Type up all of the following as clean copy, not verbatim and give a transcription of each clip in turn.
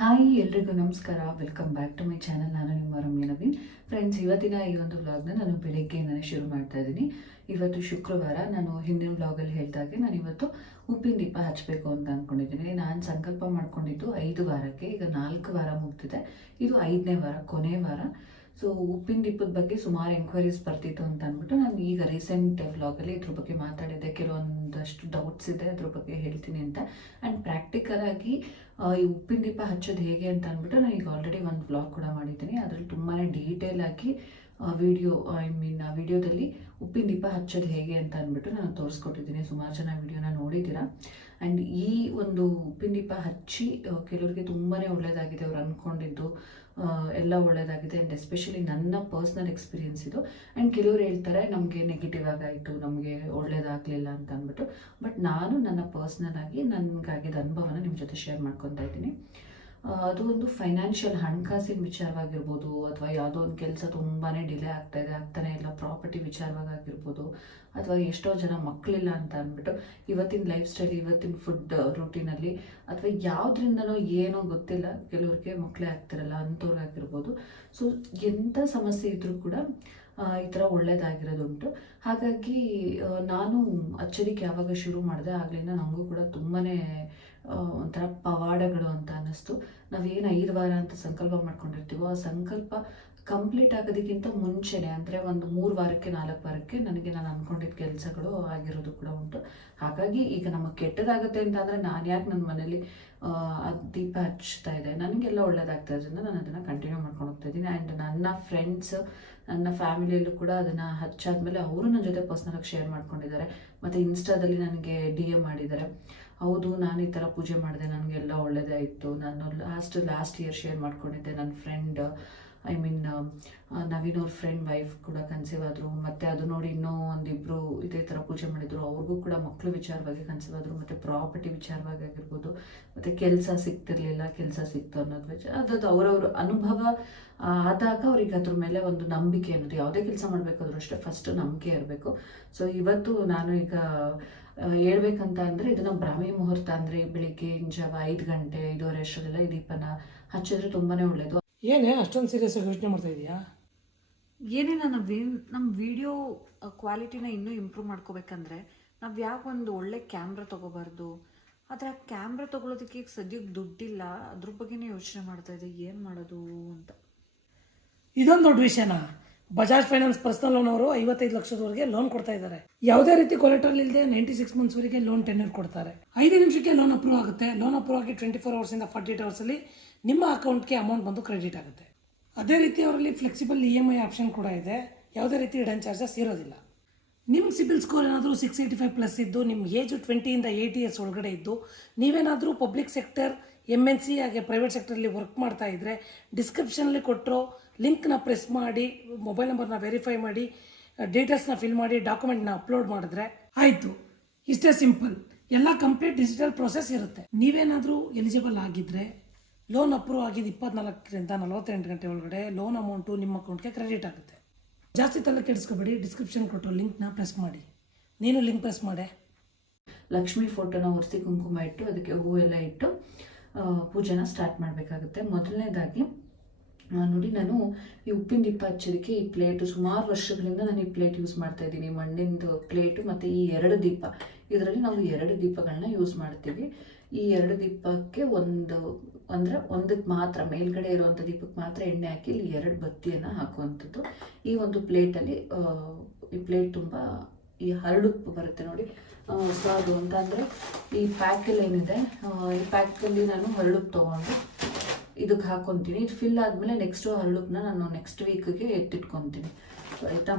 Hi ಎಲ್ರಿಗೂ ನಮಸ್ಕಾರ. Welcome back to my channel. ನಾನು ನಿಮ್ಮ ರಮ್ಯ ನವೀನ್. ಫ್ರೆಂಡ್ಸ್, ಇವತ್ತಿನ ಈ ಒಂದು ವ್ಲಾಗ್ನ ನಾನು ಬೆಳಗ್ಗೆಯಿಂದನೇ ಶುರು ಮಾಡ್ತಾ ಇದ್ದೀನಿ. ಇವತ್ತು ಶುಕ್ರವಾರ. ನಾನು ಹಿಂದಿನ ವ್ಲಾಗಲ್ಲಿ ಹೇಳ್ದಾಗೆ ನಾನು ಇವತ್ತು ಉಪ್ಪಿನ ದೀಪ ಹಚ್ಚಬೇಕು ಅಂತ ಅಂದ್ಕೊಂಡಿದ್ದೀನಿ. ನಾನು ಸಂಕಲ್ಪ ಮಾಡ್ಕೊಂಡಿದ್ದು 5 ವಾರಕ್ಕೆ. ಈಗ 4 ವಾರ ಮುಗ್ದಿದೆ. ಇದು 5ನೇ ವಾರ, ಕೊನೆ ವಾರ. ಸೊ ಉಪ್ಪಿನ ದೀಪದ ಬಗ್ಗೆ ಸುಮಾರು ಎಂಕ್ವೈರೀಸ್ ಬರ್ತಿತ್ತು ಅಂತ ಅಂದ್ಬಿಟ್ಟು ನಾನು ಈಗ ರೀಸೆಂಟ್ ವ್ಲಾಗಲ್ಲಿ ಇದ್ರ ಬಗ್ಗೆ ಮಾತಾಡಿದ್ದೆ. ಕೆಲವೊಂದಷ್ಟು ಡೌಟ್ಸ್ ಇದೆ, ಅದ್ರ ಬಗ್ಗೆ ಹೇಳ್ತೀನಿ ಅಂತ. ಆ್ಯಂಡ್ ಪ್ರಾಕ್ಟಿಕಲ್ ಆಗಿ ಈ ಉಪ್ಪಿನ ದೀಪ ಹಚ್ಚೋದು ಹೇಗೆ ಅಂತ ಅಂದ್ಬಿಟ್ಟು ನಾನು ಈಗ ಆಲ್ರೆಡಿ ಒಂದು ವ್ಲಾಗ್ ಕೂಡ ಮಾಡಿದ್ದೀನಿ. ಅದರಲ್ಲಿ ತುಂಬಾ ಡೀಟೇಲ್ ಆಗಿ ವಿಡಿಯೋದಲ್ಲಿ ಉಪ್ಪಿನ ದೀಪ ಹಚ್ಚೋದು ಹೇಗೆ ಅಂತ ಅಂದ್ಬಿಟ್ಟು ನಾನು ತೋರಿಸ್ಕೊಟ್ಟಿದ್ದೀನಿ. ಸುಮಾರು ಜನ ವಿಡಿಯೋನ ನೋಡಿದ್ದೀರಾ. ಆ್ಯಂಡ್ ಈ ಒಂದು ಉಪ್ಪಿನ ದೀಪ ಹಚ್ಚಿ ಕೆಲವರಿಗೆ ತುಂಬಾ ಒಳ್ಳೆಯದಾಗಿದೆ. ಅವ್ರು ಅಂದ್ಕೊಂಡಿದ್ದು ಎಲ್ಲ ಒಳ್ಳೆಯದಾಗಿದೆ. ಆ್ಯಂಡ್ ಎಸ್ಪೆಷಲಿ ನನ್ನ ಪರ್ಸ್ನಲ್ ಎಕ್ಸ್ಪೀರಿಯನ್ಸ್ ಇದು. ಆ್ಯಂಡ್ ಕೆಲವರು ಹೇಳ್ತಾರೆ ನಮಗೆ ನೆಗೆಟಿವ್ ಆಗಾಯಿತು, ನಮಗೆ ಒಳ್ಳೇದಾಗಲಿಲ್ಲ ಅಂತ ಅಂದ್ಬಿಟ್ಟು. ಬಟ್ ನಾನು ನನ್ನ ಪರ್ಸ್ನಲ್ ಆಗಿ ನನಗಾಗಿದ್ದ ಅನುಭವನ ನಿಮ್ಮ ಜೊತೆ ಶೇರ್ ಮಾಡ್ಕೊತಾ ಇದ್ದೀನಿ. ಅದು ಒಂದು ಫೈನಾನ್ಷಿಯಲ್, ಹಣಕಾಸಿನ ವಿಚಾರವಾಗಿರ್ಬೋದು, ಅಥವಾ ಯಾವುದೋ ಒಂದು ಕೆಲಸ ತುಂಬಾ ಡಿಲೇ ಆಗ್ತಾನೆ ಇಲ್ಲ, ಪ್ರಾಪರ್ಟಿ ವಿಚಾರವಾಗಿರ್ಬೋದು, ಅಥವಾ ಎಷ್ಟೋ ಜನ ಮಕ್ಕಳಿಲ್ಲ ಅಂತ ಅಂದ್ಬಿಟ್ಟು ಇವತ್ತಿನ ಲೈಫ್ ಸ್ಟೈಲ್, ಇವತ್ತಿನ ಫುಡ್ ರೂಟೀನಲ್ಲಿ, ಅಥವಾ ಯಾವುದ್ರಿಂದನೋ ಏನೋ ಗೊತ್ತಿಲ್ಲ ಕೆಲವ್ರಿಗೆ ಮಕ್ಕಳೇ ಆಗ್ತಿರಲ್ಲ ಅಂಥವ್ರಿಗಾಗಿರ್ಬೋದು. ಸೊ ಎಂಥ ಸಮಸ್ಯೆ ಇದ್ದರೂ ಕೂಡ ಈ ಥರ ಒಳ್ಳೇದಾಗಿರೋದುಂಟು. ಹಾಗಾಗಿ ನಾನು ಅಚ್ಚರಿಕೆ ಯಾವಾಗ ಶುರು ಮಾಡಿದೆ ಆಗಲಿಂದ ನನಗೂ ಕೂಡ ತುಂಬಾ ಒಂಥರ ಪವಾಡಗಳು ಅಂತ ಅನ್ನಿಸ್ತು. ನಾವೇನು 5 ವಾರ ಅಂತ ಸಂಕಲ್ಪ ಮಾಡ್ಕೊಂಡಿರ್ತೀವೋ ಆ ಸಂಕಲ್ಪ ಕಂಪ್ಲೀಟ್ ಆಗೋದಕ್ಕಿಂತ ಮುಂಚೆನೇ, ಅಂದರೆ ಒಂದು 3 ವಾರಕ್ಕೆ 4 ವಾರಕ್ಕೆ ನನಗೆ ನಾನು ಅಂದ್ಕೊಂಡಿದ್ದ ಕೆಲಸಗಳು ಆಗಿರೋದು ಕೂಡ ಉಂಟು. ಹಾಗಾಗಿ ಈಗ ನಮಗೆ ಕೆಟ್ಟದಾಗುತ್ತೆ ಅಂತ ಅಂದರೆ ನಾನು ಯಾಕೆ ನನ್ನ ಮನೇಲಿ ದೀಪ ಹಚ್ತಾ ಇದೆ, ನನಗೆಲ್ಲ ಒಳ್ಳೇದಾಗ್ತಾ ಇರೋದ್ರಿಂದ ನಾನು ಅದನ್ನು ಕಂಟಿನ್ಯೂ ಮಾಡ್ಕೊಂಡು ಹೋಗ್ತಾ ಇದ್ದೀನಿ. ಆ್ಯಂಡ್ ನನ್ನ ಫ್ರೆಂಡ್ಸ್, ನನ್ನ ಫ್ಯಾಮಿಲಿಯಲ್ಲೂ ಕೂಡ ಅದನ್ನು ಹಚ್ಚಾದ್ಮೇಲೆ ಅವರು ನನ್ನ ಜೊತೆ ಪರ್ಸ್ನಲಾಗಿ ಶೇರ್ ಮಾಡ್ಕೊಂಡಿದ್ದಾರೆ. ಮತ್ತು ಇನ್ಸ್ಟಾದಲ್ಲಿ ನನಗೆ DM ಮಾಡಿದ್ದಾರೆ. ಹೌದು, ನಾನು ಈ ಥರ ಪೂಜೆ ಮಾಡಿದೆ, ನನಗೆಲ್ಲ ಒಳ್ಳೆಯದೇ ಆಯಿತು. ನಾನು ಲಾಸ್ಟ್ ಇಯರ್ ಶೇರ್ ಮಾಡ್ಕೊಂಡಿದ್ದೆ. ನನ್ನ ಫ್ರೆಂಡ್ ನವೀನ್ ಅವ್ರ ಫ್ರೆಂಡ್ ವೈಫ್ ಕೂಡ ಕನ್ಸೀವ್ ಆದರು. ಮತ್ತು ಅದು ನೋಡಿ ಇನ್ನೂ ಒಂದಿಬ್ಬರು ಇದೇ ಥರ ಪೂಜೆ ಮಾಡಿದರು, ಅವ್ರಿಗೂ ಕೂಡ ಮಕ್ಕಳು ವಿಚಾರವಾಗಿ ಕನ್ಸೀವ್ ಆದರು. ಮತ್ತು ಪ್ರಾಪರ್ಟಿ ವಿಚಾರವಾಗಿ ಆಗಿರ್ಬೋದು, ಮತ್ತು ಕೆಲಸ ಸಿಗ್ತಿರ್ಲಿಲ್ಲ, ಕೆಲಸ ಸಿಕ್ತು ಅನ್ನೋದು ಅದು ಅವರವ್ರ ಅನುಭವ ಆದಾಗ ಅವ್ರಿಗೆ ಅದ್ರ ಮೇಲೆ ಒಂದು ನಂಬಿಕೆ ಅನ್ನೋದು, ಯಾವುದೇ ಕೆಲಸ ಮಾಡಬೇಕಾದ್ರೂ ಅಷ್ಟೇ ಫಸ್ಟ್ ನಂಬಿಕೆ ಇರಬೇಕು. ಸೊ ಇವತ್ತು ನಾನು ಈಗ ಹೇಳ್ಬೇಕಂತ ಅಂದರೆ ಇದನ್ನು ಬ್ರಾಹ್ಮಿ ಮುಹೂರ್ತ, ಅಂದರೆ ಬೆಳಿಗ್ಗೆ ಜಾವ 5 ಗಂಟೆ 5:30 ಅಷ್ಟರಲ್ಲೆಲ್ಲ ಈ ದೀಪನ ಹಚ್ಚಿದ್ರೆ ತುಂಬಾ ಒಳ್ಳೆಯದು. ಏನೇ ಅಷ್ಟೊಂದು ಸೀರಿಯಸ್ ಆಗಿ ಯೋಚನೆ ಮಾಡ್ತಾ ಇದೀಯಾ? ಏನೇ ನಮ್ಮ ವಿಡಿಯೋ ಕ್ವಾಲಿಟಿನ ಇನ್ನೂ ಇಂಪ್ರೂವ್ ಮಾಡ್ಕೋಬೇಕಂದ್ರೆ ನಾವು ಯಾಕೆ ಒಂದು ಒಳ್ಳೆ ಕ್ಯಾಮ್ರಾ ತೊಗೋಬಾರ್ದು? ಆದರೆ ಆ ಕ್ಯಾಮ್ರಾ ತೊಗೊಳೋದಕ್ಕೆ ಈಗ ಸದ್ಯಕ್ಕೆ ದುಡ್ಡಿಲ್ಲ. ಅದ್ರ ಬಗ್ಗೆನೇ ಯೋಚನೆ ಮಾಡ್ತಾ ಇದ್ದೆ, ಏನು ಮಾಡೋದು ಅಂತ. ಇದೊಂದು ದೊಡ್ಡ ವಿಷಯನಾ? ಬಜಾಜ್ ಫೈನಾನ್ಸ್ ಪರ್ಸನಲ್ ಲೋನ್ ಅವರು 55 ಲಕ್ಷದವರೆಗೆ ಲೋನ್ ಕೊಡ್ತಾ ಇದ್ದಾರೆ. ಯಾವುದೇ ರೀತಿ ಕೊಲೆಟರಲ್ ಇಲ್ಲದೆ 96 ಮಂತ್ಸ್ವರೆಗೆ ಲೋನ್ ಟೆನ್ಯೂರ್ ಕೊಡ್ತಾರೆ. 5 ನಿಮಿಷಕ್ಕೆ ಲೋನ್ ಅಪ್ರೂವ್ ಆಗುತ್ತೆ. ಲೋನ್ ಅಪ್ರೂವ್ ಆಗಿ 24 ಅವರ್ಸಿಂದ 48 ಅವರ್ಸಲ್ಲಿ ನಿಮ್ಮ ಅಕೌಂಟ್ಗೆ ಅಮೌಂಟ್ ಬಂದು ಕ್ರೆಡಿಟ್ ಆಗುತ್ತೆ. ಅದೇ ರೀತಿ ಅವರಲ್ಲಿ ಫ್ಲೆಕ್ಸಿಬಲ್ EMI ಆಪ್ಷನ್ ಕೂಡ ಇದೆ. ಯಾವುದೇ ರೀತಿ ಹಿಡನ್ ಚಾರ್ಜಸ್ ಇರೋದಿಲ್ಲ. ನಿಮ್ಮ ಸಿಬಿಲ್ ಸ್ಕೋರ್ ಏನಾದರೂ 685 ಪ್ಲಸ್ ಇದ್ದು, ನಿಮ್ಮ ಏಜು 20 ಇಂದ 80 ಇಯರ್ಸ್ ಒಳಗಡೆ ಇದ್ದು, ನೀವೇನಾದರೂ ಪಬ್ಲಿಕ್ ಸೆಕ್ಟರ್, MNC ಹಾಗೆ ಪ್ರೈವೇಟ್ ಸೆಕ್ಟರಲ್ಲಿ ವರ್ಕ್ ಮಾಡ್ತಾ ಇದ್ದರೆ, ಡಿಸ್ಕ್ರಿಪ್ಷನಲ್ಲಿ ಕೊಟ್ಟಿರೋ ಲಿಂಕ್ನ ಪ್ರೆಸ್ ಮಾಡಿ, ಮೊಬೈಲ್ ನಂಬರ್ನ ವೆರಿಫೈ ಮಾಡಿ, ಡೀಟೇಲ್ಸ್ನ ಫಿಲ್ ಮಾಡಿ, ಡಾಕ್ಯುಮೆಂಟ್ನ ಅಪ್ಲೋಡ್ ಮಾಡಿದ್ರೆ ಆಯಿತು. ಇಷ್ಟೇ ಸಿಂಪಲ್. ಎಲ್ಲ ಕಂಪ್ಲೀಟ್ ಡಿಜಿಟಲ್ ಪ್ರೊಸೆಸ್ ಇರುತ್ತೆ. ನೀವೇನಾದರೂ ಎಲಿಜಿಬಲ್ ಆಗಿದ್ದರೆ ಲೋನ್ ಅಪ್ರೂವ್ ಆಗಿದ್ದು 24ರಿಂದ 48 ಗಂಟೆ ಒಳಗಡೆ ಲೋನ್ ಅಮೌಂಟು ನಿಮ್ಮ ಅಕೌಂಟ್ಗೆ ಕ್ರೆಡಿಟ್ ಆಗುತ್ತೆ. ಜಾಸ್ತಿ ತಲೆ ಕೆಡಿಸ್ಕೋಬೇಡಿ. ಡಿಸ್ಕ್ರಿಪ್ಷನ್ ಕೊಟ್ಟು ಲಿಂಕ್ನ ಪ್ರೆಸ್ ಮಾಡಿ. ನೀನು ಲಿಂಕ್ ಪ್ರೆಸ್ ಮಾಡೆ. ಲಕ್ಷ್ಮಿ ಫೋಟೋನ ಒರೆಸಿ ಕುಂಕುಮ ಇಟ್ಟು ಅದಕ್ಕೆ ಹೂವೆಲ್ಲ ಇಟ್ಟು ಪೂಜೆನ ಸ್ಟಾರ್ಟ್ ಮಾಡಬೇಕಾಗುತ್ತೆ. ಮೊದಲನೇದಾಗಿ ನೋಡಿ, ನಾನು ಈ ಉಪ್ಪಿನ ದೀಪ ಹಚ್ಚೋದಕ್ಕೆ ಈ ಪ್ಲೇಟು ಸುಮಾರು ವರ್ಷಗಳಿಂದ ನಾನು ಈ ಪ್ಲೇಟ್ ಯೂಸ್ ಮಾಡ್ತಾ ಇದ್ದೀನಿ. ಮಣ್ಣಿಂದು ಪ್ಲೇಟು ಮತ್ತು ಈ 2 ದೀಪ, ಇದರಲ್ಲಿ ನಾವು 2 ದೀಪಗಳನ್ನ ಯೂಸ್ ಮಾಡ್ತೀವಿ. ಈ 2 ದೀಪಕ್ಕೆ ಒಂದಕ್ಕೆ ಮಾತ್ರ, ಮೇಲ್ಗಡೆ ಇರುವಂಥ ದೀಪಕ್ಕೆ ಮಾತ್ರ ಎಣ್ಣೆ ಹಾಕಿ ಇಲ್ಲಿ 2 ಬತ್ತಿಯನ್ನು ಹಾಕುವಂಥದ್ದು. ಈ ಒಂದು ಪ್ಲೇಟಲ್ಲಿ ಈ ಪ್ಲೇಟ್ ತುಂಬ ಈ ಹರಳುಪ್ಪು ಬರುತ್ತೆ ನೋಡಿ. ಸೊ ಅದು ಅಂತ ಅಂದರೆ ಈ ಪ್ಯಾಕಲ್ಲಿ ಏನಿದೆ, ಈ ಪ್ಯಾಕಲ್ಲಿ ನಾನು ಹರಳುಪ್ಪು ತೊಗೊಂಡು ಇದಕ್ಕೆ ಹಾಕ್ಕೊತೀನಿ. ಇದು ಫಿಲ್ ಆದಮೇಲೆ ನೆಕ್ಸ್ಟು ಹರಳುಪ್ಪನ್ನ ನಾನು ನೆಕ್ಸ್ಟ್ ವೀಕ್ಗೆ ಎತ್ತಿಟ್ಕೊತೀನಿ. ಆಯಿತಾ?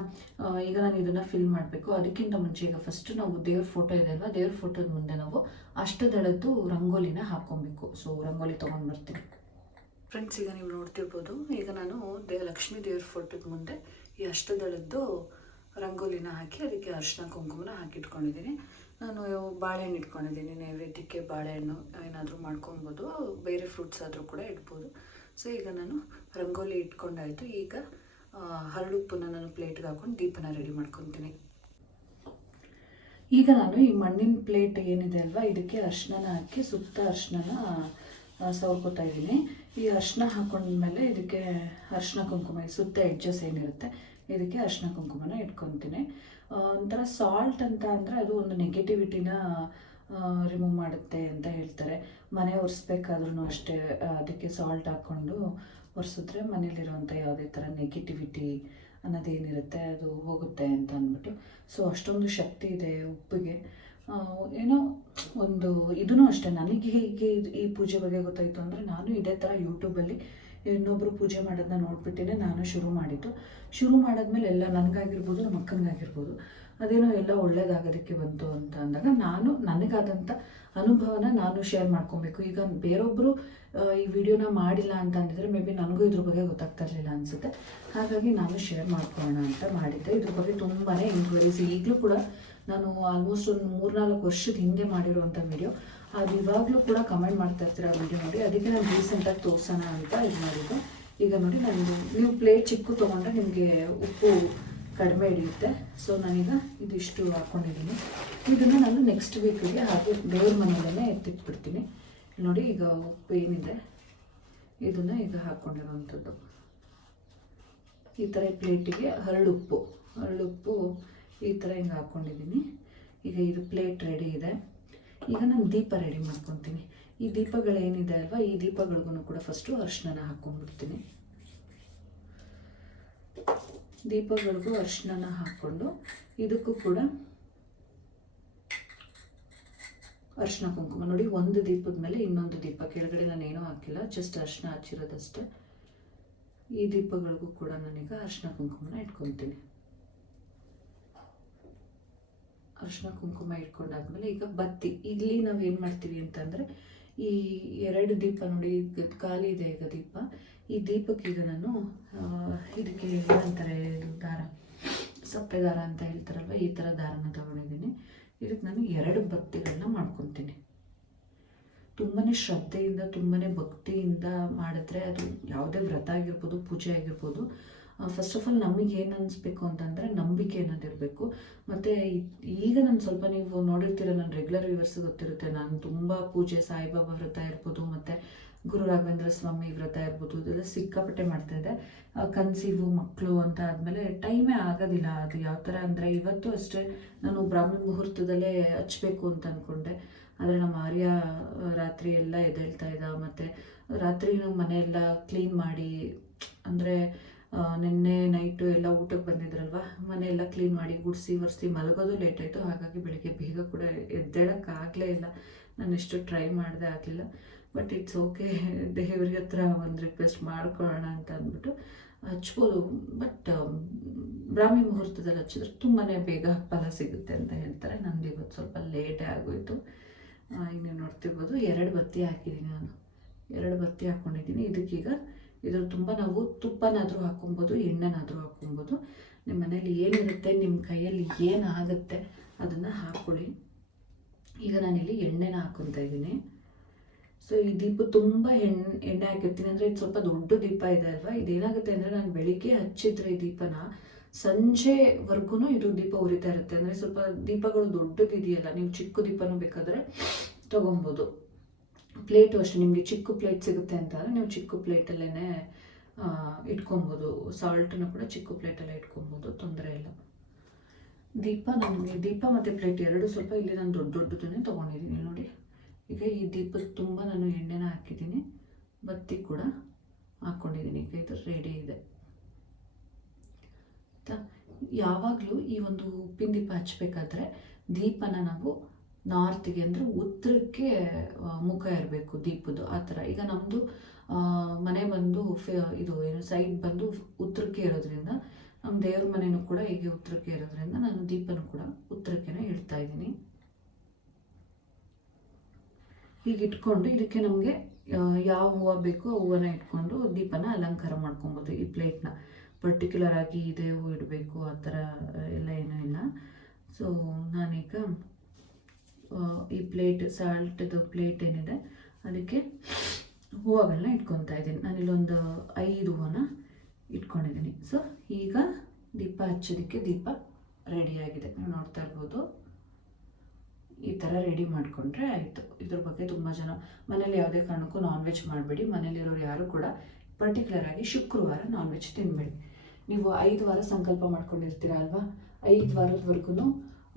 ಈಗ ನಾನು ಇದನ್ನು ಫಿಲ್ ಮಾಡಬೇಕು. ಅದಕ್ಕಿಂತ ಮುಂಚೆ ಈಗ ಫಸ್ಟು ನಾವು ದೇವ್ರ ಫೋಟೋ ಇದೆ ಅಲ್ವಾ, ದೇವ್ರ ಫೋಟೋದ ಮುಂದೆ ನಾವು ಅಷ್ಟದಳದ್ದು ರಂಗೋಲಿನ ಹಾಕ್ಕೊಬೇಕು. ಸೊ ರಂಗೋಲಿ ತೊಗೊಂಡು ಬರ್ತೀನಿ. ಫ್ರೆಂಡ್ಸ್, ಈಗ ನೀವು ನೋಡ್ತಿರ್ಬೋದು, ಈಗ ನಾನು ಲಕ್ಷ್ಮೀ ದೇವ್ರ ಫೋಟೋದ ಮುಂದೆ ಈ ಅಷ್ಟದಳದ್ದು ರಂಗೋಲಿನ ಹಾಕಿ ಅದಕ್ಕೆ ಅರಿಶಿನ ಕುಂಕುಮನ ಹಾಕಿಟ್ಕೊಂಡಿದ್ದೀನಿ. ನಾನು ಬಾಳೆಹಣ್ಣು ಇಟ್ಕೊಂಡಿದ್ದೀನಿ. ನೈವೇದ್ಯಕ್ಕೆ ಬಾಳೆಹಣ್ಣು ಏನಾದರೂ ಮಾಡ್ಕೊಬೋದು, ಬೇರೆ ಫ್ರೂಟ್ಸ್ ಆದರೂ ಕೂಡ ಇಡ್ಬೋದು. ಸೊ ಈಗ ನಾನು ರಂಗೋಲಿ ಇಟ್ಕೊಂಡಾಯಿತು. ಈಗ ಹರಳುಪ್ಪನ್ನ ನಾನು ಪ್ಲೇಟ್ಗೆ ಹಾಕೊಂಡು ದೀಪನ ರೆಡಿ ಮಾಡ್ಕೊತೀನಿ. ಈಗ ನಾನು ಈ ಮಣ್ಣಿನ ಪ್ಲೇಟ್ ಏನಿದೆ ಅಲ್ವಾ, ಇದಕ್ಕೆ ಅರಿಶಿನ ಹಾಕಿ ಸುತ್ತ ಅರಿಶಿನ ಸವರ್ಕೋತಾ ಇದ್ದೀನಿ. ಈ ಅರಿಶಿನ ಹಾಕೊಂಡ್ಮೇಲೆ ಇದಕ್ಕೆ ಅರಿಶಿನ ಕುಂಕುಮ ಸುತ್ತ ಎಡ್ಜಸ್ ಏನಿರುತ್ತೆ ಇದಕ್ಕೆ ಅರಿಶಿನ ಕುಂಕುಮನ ಇಟ್ಕೊತೀನಿ. ಒಂಥರ ಸಾಲ್ಟ್ ಅಂತ ಅಂದರೆ ಅದು ಒಂದು ನೆಗೆಟಿವಿಟಿನ ರಿಮೂವ್ ಮಾಡುತ್ತೆ ಅಂತ ಹೇಳ್ತಾರೆ. ಮನೆ ಒರೆಸ್ಬೇಕಾದ್ರೂ ಅಷ್ಟೇ ಅದಕ್ಕೆ ಸಾಲ್ಟ್ ಹಾಕ್ಕೊಂಡು ಒರೆಸಿದ್ರೆ ಮನೇಲಿರುವಂಥ ಯಾವುದೇ ಥರ ನೆಗೆಟಿವಿಟಿ ಅನ್ನೋದೇನಿರುತ್ತೆ ಅದು ಹೋಗುತ್ತೆ ಅಂತ ಅಂದ್ಬಿಟ್ಟು. ಸೊ ಅಷ್ಟೊಂದು ಶಕ್ತಿ ಇದೆ ಉಪ್ಪಿಗೆ. ಏನೋ ಒಂದು ಇದೂ ಅಷ್ಟೇ, ನನಗೆ ಹೀಗೆ ಈ ಪೂಜೆ ಬಗ್ಗೆ ಗೊತ್ತಾಯಿತು ಅಂದರೆ ನಾನು ಇದೇ ಥರ ಯೂಟ್ಯೂಬಲ್ಲಿ ಇನ್ನೊಬ್ಬರು ಪೂಜೆ ಮಾಡೋದನ್ನ ನೋಡ್ಬಿಟ್ಟೇ ನಾನು ಶುರು ಮಾಡಿದ್ಮೇಲೆ ಎಲ್ಲ ನನಗಾಗಿರ್ಬೋದು ನಮ್ಮ ಅಕ್ಕನಿಗಾಗಿರ್ಬೋದು ಅದೇನೋ ಎಲ್ಲ ಒಳ್ಳೇದಾಗೋದಕ್ಕೆ ಬಂತು ಅಂತ ಅಂದಾಗ ನಾನು ನನಗಾದಂಥ ಅನುಭವನ ನಾನು ಶೇರ್ ಮಾಡ್ಕೊಬೇಕು. ಈಗ ಬೇರೊಬ್ಬರು ಈ ವಿಡಿಯೋನ ಮಾಡಿಲ್ಲ ಅಂತ ಅಂದಿದ್ರೆ ಮೇ ಬಿ ನನಗೂ ಇದ್ರ ಬಗ್ಗೆ ಗೊತ್ತಾಗ್ತಾ ಇರಲಿಲ್ಲ ಅನಿಸುತ್ತೆ. ಹಾಗಾಗಿ ನಾನು ಶೇರ್ ಮಾಡ್ಕೊಳ್ಳೋಣ ಅಂತ ಮಾಡಿದ್ದೆ. ಇದ್ರ ಬಗ್ಗೆ ತುಂಬಾ ಎಂಕ್ವೈರೀಸ್ ಈಗಲೂ ಕೂಡ ನಾನು ಆಲ್ಮೋಸ್ಟ್ ಒಂದು 3-4 ವರ್ಷದ ಹಿಂದೆ ಮಾಡಿರೋವಂಥ ವಿಡಿಯೋ ಅದು ಇವಾಗಲೂ ಕೂಡ ಕಮೆಂಟ್ ಮಾಡ್ತಾ ಇರ್ತೀರ ಆ ವಿಡಿಯೋ ನೋಡಿ. ಅದಕ್ಕೆ ನಾನು ರೀಸೆಂಟಾಗಿ ತೋರಿಸೋಣ ಅಂತ ಇದು ಮಾಡಿದ್ದು. ಈಗ ನೋಡಿ ನಂದು ನೀವು ಪ್ಲೇಟ್ ಚಿಕ್ಕ ತೊಗೊಂಡ್ರೆ ನಿಮಗೆ ಉಪ್ಪು ಕಡಿಮೆ ಹಿಡಿಯುತ್ತೆ. ಸೊ ನಾನೀಗ ಇದಿಷ್ಟು ಹಾಕ್ಕೊಂಡಿದ್ದೀನಿ. ಇದನ್ನು ನಾನು ನೆಕ್ಸ್ಟ್ ವೀಕಿಗೆ ಹಾಗೆ ದೇವ್ರ ಮನೆಯಲ್ಲೇ ಎತ್ತಿಟ್ಬಿಡ್ತೀನಿ. ನೋಡಿ ಈಗ ಉಪ್ಪು ಏನಿದೆ ಇದನ್ನು ಈಗ ಹಾಕ್ಕೊಂಡಿರೋವಂಥದ್ದು ಈ ಥರ ಪ್ಲೇಟಿಗೆ ಹರಳುಪ್ಪು ಈ ಥರ ಹಿಂಗೆ ಹಾಕ್ಕೊಂಡಿದ್ದೀನಿ. ಈಗ ಇದು ಪ್ಲೇಟ್ ರೆಡಿ ಇದೆ. ಈಗ ನಾನು ದೀಪ ರೆಡಿ ಮಾಡ್ಕೊತೀನಿ. ಈ ದೀಪಗಳೇನಿದೆ ಅಲ್ವಾ ಈ ದೀಪಗಳಿಗೂ ಕೂಡ ಫಸ್ಟು ಅರಿಶಿನ ಹಾಕ್ಕೊಂಡ್ಬಿಡ್ತೀನಿ. ದೀಪಗಳಿಗೂ ಅರಿಶಿನ ಹಾಕ್ಕೊಂಡು ಇದಕ್ಕೂ ಕೂಡ ಅರಿಶಿನ ಕುಂಕುಮ ನೋಡಿ, ಒಂದು ದೀಪದ ಮೇಲೆ ಇನ್ನೊಂದು ದೀಪ, ಕೆಳಗಡೆ ನಾನು ಏನೂ ಹಾಕಿಲ್ಲ, ಜಸ್ಟ್ ಅರಿಶಿನ ಹಚ್ಚಿರೋದಷ್ಟೇ. ಈ ದೀಪಗಳಿಗೂ ಕೂಡ ನಾನೀಗ ಅರಿಶಿನ ಕುಂಕುಮನ ಇಟ್ಕೊತೀನಿ. ಅರಿಶಿನ ಕುಂಕುಮ ಇಟ್ಕೊಂಡಾದ್ಮೇಲೆ ಈಗ ಬತ್ತಿ, ಇಲ್ಲಿ ನಾವು ಏನು ಮಾಡ್ತೀವಿ ಅಂತಂದರೆ ಈ 2 ದೀಪ ನೋಡಿ ಖಾಲಿ ಇದೆ ಈಗ ದೀಪ. ಈ ದೀಪಕ್ಕೆ ಈಗ ನಾನು ಇದಕ್ಕೆ ಏನಂತಾರೆ ಇದು ದಾರ, ಸಪ್ಪೆ ದಾರ ಅಂತ ಹೇಳ್ತಾರಲ್ವ, ಈ ಥರ ದಾರನ ತಗೊಂಡಿದ್ದೀನಿ. ಇದಕ್ಕೆ ನಾನು 2 ಬತ್ತಿಗಳನ್ನ ಮಾಡ್ಕೊತೀನಿ. ತುಂಬಾ ಶ್ರದ್ಧೆಯಿಂದ ತುಂಬಾ ಭಕ್ತಿಯಿಂದ ಮಾಡಿದ್ರೆ ಅದು ಯಾವುದೇ ವ್ರತ ಆಗಿರ್ಬೋದು ಪೂಜೆ ಆಗಿರ್ಬೋದು, ಫಸ್ಟ್ ಆಫ್ ಆಲ್ ನಮಗೆ ಏನು ಅನಿಸ್ಬೇಕು ಅಂತಂದರೆ ನಂಬಿಕೆ ಅನ್ನೋದಿರಬೇಕು. ಮತ್ತು ಈಗ ನಾನು ಸ್ವಲ್ಪ ನೀವು ನೋಡಿರ್ತೀರ, ನಾನು ರೆಗ್ಯುಲರ್ ವ್ಯೂವರ್ಸ್ ಗೊತ್ತಿರುತ್ತೆ, ನಾನು ತುಂಬ ಪೂಜೆ ಸಾಯಿಬಾಬಾ ವ್ರತ ಇರ್ಬೋದು ಮತ್ತು ಗುರು ರಾಘವೇಂದ್ರ ಸ್ವಾಮಿ ವ್ರತ ಇರ್ಬೋದು ಇದೆಲ್ಲ ಸಿಕ್ಕಾಪಟ್ಟೆ ಮಾಡ್ತಾಯಿದ್ದೆ. ಕನ್ಸೀವು ಮಕ್ಕಳು ಅಂತ ಆದಮೇಲೆ ಟೈಮೇ ಆಗೋದಿಲ್ಲ. ಅದು ಯಾವ ಥರ ಅಂದರೆ ಇವತ್ತು ಅಷ್ಟೇ ನಾನು ಬ್ರಾಹ್ಮಣ ಮುಹೂರ್ತದಲ್ಲೇ ಹಚ್ಬೇಕು ಅಂತ ಅಂದ್ಕೊಂಡೆ. ಆದರೆ ನಮ್ಮ ಆರ್ಯ ರಾತ್ರಿ ಎಲ್ಲ ಎದ್ದೇಳ್ತಾ ಇದ್ದ, ಮತ್ತು ರಾತ್ರಿ ನಾವು ಮನೆಯೆಲ್ಲ ಕ್ಲೀನ್ ಮಾಡಿ, ಅಂದರೆ ನಿನ್ನೆ ನೈಟು ಎಲ್ಲ ಊಟಕ್ಕೆ ಬಂದಿದ್ರಲ್ವ, ಮನೆಯೆಲ್ಲ ಕ್ಲೀನ್ ಮಾಡಿ ಗುಡಿಸಿ ಒರೆಸಿ ಮಲಗೋದು ಲೇಟ್ ಆಯಿತು. ಹಾಗಾಗಿ ಬೆಳಿಗ್ಗೆ ಬೇಗ ಕೂಡ ಎದ್ದೇಳೋಕ್ಕಾಗಲೇ ಇಲ್ಲ. ನಾನು ಎಷ್ಟು ಟ್ರೈ ಮಾಡಿದೆ ಆಗಲಿಲ್ಲ. ಬಟ್ ಇಟ್ಸ್ ಓಕೆ, ದೇವ್ರಿಗೆ ಹತ್ರ ಒಂದು ರಿಕ್ವೆಸ್ಟ್ ಮಾಡ್ಕೊಳ್ಳೋಣ ಅಂತ ಅಂದ್ಬಿಟ್ಟು ಹಚ್ಬೋದು. ಬಟ್ ಬ್ರಾಹ್ಮಿ ಮುಹೂರ್ತದಲ್ಲಿ ಹಚ್ಚಿದ್ರೆ ತುಂಬಾ ಬೇಗ ಫಲ ಸಿಗುತ್ತೆ ಅಂತ ಹೇಳ್ತಾರೆ. ನಂದು ಇವತ್ತು ಸ್ವಲ್ಪ ಲೇಟೇ ಆಗೋಯಿತು. ಈಗ ನೀವು ನೋಡ್ತಿರ್ಬೋದು 2 ಬತ್ತಿ ಹಾಕಿದ್ದೀನಿ ನಾನು, 2 ಬತ್ತಿ ಹಾಕ್ಕೊಂಡಿದ್ದೀನಿ. ಇದಕ್ಕೀಗ ಇದ್ರ ತುಂಬ ನಾವು ತುಪ್ಪನಾದರೂ ಹಾಕ್ಕೊಬೋದು, ಎಣ್ಣೆನಾದರೂ ಹಾಕ್ಕೊಬೋದು. ನಿಮ್ಮ ಮನೇಲಿ ಏನಿರುತ್ತೆ, ನಿಮ್ಮ ಕೈಯಲ್ಲಿ ಏನಾಗುತ್ತೆ ಅದನ್ನು ಹಾಕ್ಕೊಳ್ಳಿ. ಈಗ ನಾನಿಲ್ಲಿ ಎಣ್ಣೆನ ಹಾಕ್ಕೊತಾ ಇದ್ದೀನಿ. ಸೊ ಈ ದೀಪ ತುಂಬ ಎಣ್ಣೆ ಹಾಕಿರ್ತೀನಿ, ಅಂದರೆ ಇದು ಸ್ವಲ್ಪ ದೊಡ್ಡ ದೀಪ ಇದೆ ಅಲ್ವಾ. ಇದೇನಾಗುತ್ತೆ ಅಂದರೆ ನಾನು ಬೆಳಿಗ್ಗೆ ಹಚ್ಚಿದ್ರೆ ಈ ದೀಪನ ಸಂಜೆವರೆಗೂ ಇದು ದೀಪ ಉರಿತಾ ಇರುತ್ತೆ. ಅಂದರೆ ಸ್ವಲ್ಪ ದೀಪಗಳು ದೊಡ್ಡದಿದೆಯಲ್ಲ, ನೀವು ಚಿಕ್ಕ ದೀಪನೂ ಬೇಕಾದರೆ ತೊಗೊಬೋದು. ಪ್ಲೇಟು ಅಷ್ಟೇ, ನಿಮಗೆ ಚಿಕ್ಕ ಪ್ಲೇಟ್ ಸಿಗುತ್ತೆ ಅಂತಂದರೆ ನೀವು ಚಿಕ್ಕ ಪ್ಲೇಟಲ್ಲೇ ಇಟ್ಕೊಬೋದು. ಸಾಲ್ಟನ್ನು ಕೂಡ ಚಿಕ್ಕ ಪ್ಲೇಟಲ್ಲೇ ಇಟ್ಕೊಬೋದು, ತೊಂದರೆ ಇಲ್ಲ. ನನಗೆ ದೀಪ ಮತ್ತು ಪ್ಲೇಟ್ 2 ಸ್ವಲ್ಪ ಇಲ್ಲಿ ನಾನು ದೊಡ್ಡದನ್ನೇ ತೊಗೊಂಡಿದ್ದೀನಿ ನೋಡಿ. ಈಗ ಈ ದೀಪದ ತುಂಬ ನಾನು ಎಣ್ಣೆನ ಹಾಕಿದ್ದೀನಿ, ಬತ್ತಿ ಕೂಡ ಹಾಕ್ಕೊಂಡಿದ್ದೀನಿ. ಈಗ ಇದು ರೆಡಿ ಇದೆ. ಯಾವಾಗಲೂ ಈ ಒಂದು ಉಪ್ಪಿನ ದೀಪ ಹಚ್ಚಬೇಕಾದ್ರೆ ದೀಪನ ನಾವು ನಾರ್ತಿಗೆ ಅಂದರೆ ಉತ್ತರಕ್ಕೆ ಮುಖ ಇರಬೇಕು ದೀಪದ್ದು, ಆ ಥರ. ಈಗ ನಮ್ಮದು ಮನೆ ಬಂದು ಇದು ಏನು ಸೈಡ್ ಬಂದು ಉತ್ತರಕ್ಕೆ ಇರೋದ್ರಿಂದ, ನಮ್ಮ ದೇವ್ರ ಮನೆಯೂ ಕೂಡ ಹೀಗೆ ಉತ್ತರಕ್ಕೆ ಇರೋದ್ರಿಂದ ನಾನು ದೀಪನೂ ಕೂಡ ಉತ್ತರಕ್ಕೆ ಇಡ್ತಾ ಇದ್ದೀನಿ. ಹೀಗೆ ಇಟ್ಕೊಂಡು ಇದಕ್ಕೆ ನಮಗೆ ಯಾವ ಹೂವು ಬೇಕೋ ಆ ಹೂವನ್ನ ಇಟ್ಕೊಂಡು ದೀಪನ ಅಲಂಕಾರ ಮಾಡ್ಕೊಬೋದು. ಈ ಪ್ಲೇಟ್ನ ಪರ್ಟಿಕ್ಯುಲರ್ ಆಗಿ ಇದೇ ಹೂವು ಇಡಬೇಕು ಆ ಥರ ಎಲ್ಲ ಏನೂ ಇಲ್ಲ. ಸೊ ನಾನೀಗ ಈ ಪ್ಲೇಟ್ ಸಾಲ್ಟದು ಪ್ಲೇಟ್ ಏನಿದೆ ಅದಕ್ಕೆ ಹೂವುಗಳನ್ನ ಇಟ್ಕೊತಾ ಇದ್ದೀನಿ. ನಾನಿಲ್ಲೊಂದು 5 ಹೂವನ್ನ ಇಟ್ಕೊಂಡಿದ್ದೀನಿ. ಸೊ ಈಗ ದೀಪ ಹಚ್ಚೋದಕ್ಕೆ ದೀಪ ರೆಡಿಯಾಗಿದೆ, ನೀವು ನೋಡ್ತಾ ಇರ್ಬೋದು. ಈ ಥರ ರೆಡಿ ಮಾಡಿಕೊಂಡ್ರೆ ಆಯಿತು. ಇದ್ರ ಬಗ್ಗೆ ತುಂಬ ಜನ ಮನೇಲಿ ಯಾವುದೇ ಕಾರಣಕ್ಕೂ ನಾನ್ ವೆಜ್ ಮಾಡಬೇಡಿ. ಮನೇಲಿರೋರು ಯಾರು ಕೂಡ ಪರ್ಟಿಕ್ಯುಲರಾಗಿ ಶುಕ್ರವಾರ ನಾನ್ ವೆಜ್ ತಿನ್ನಬೇಡಿ. ನೀವು 5 ವಾರ ಸಂಕಲ್ಪ ಮಾಡ್ಕೊಂಡಿರ್ತೀರ ಅಲ್ವಾ, 5 ವಾರದವರೆಗೂ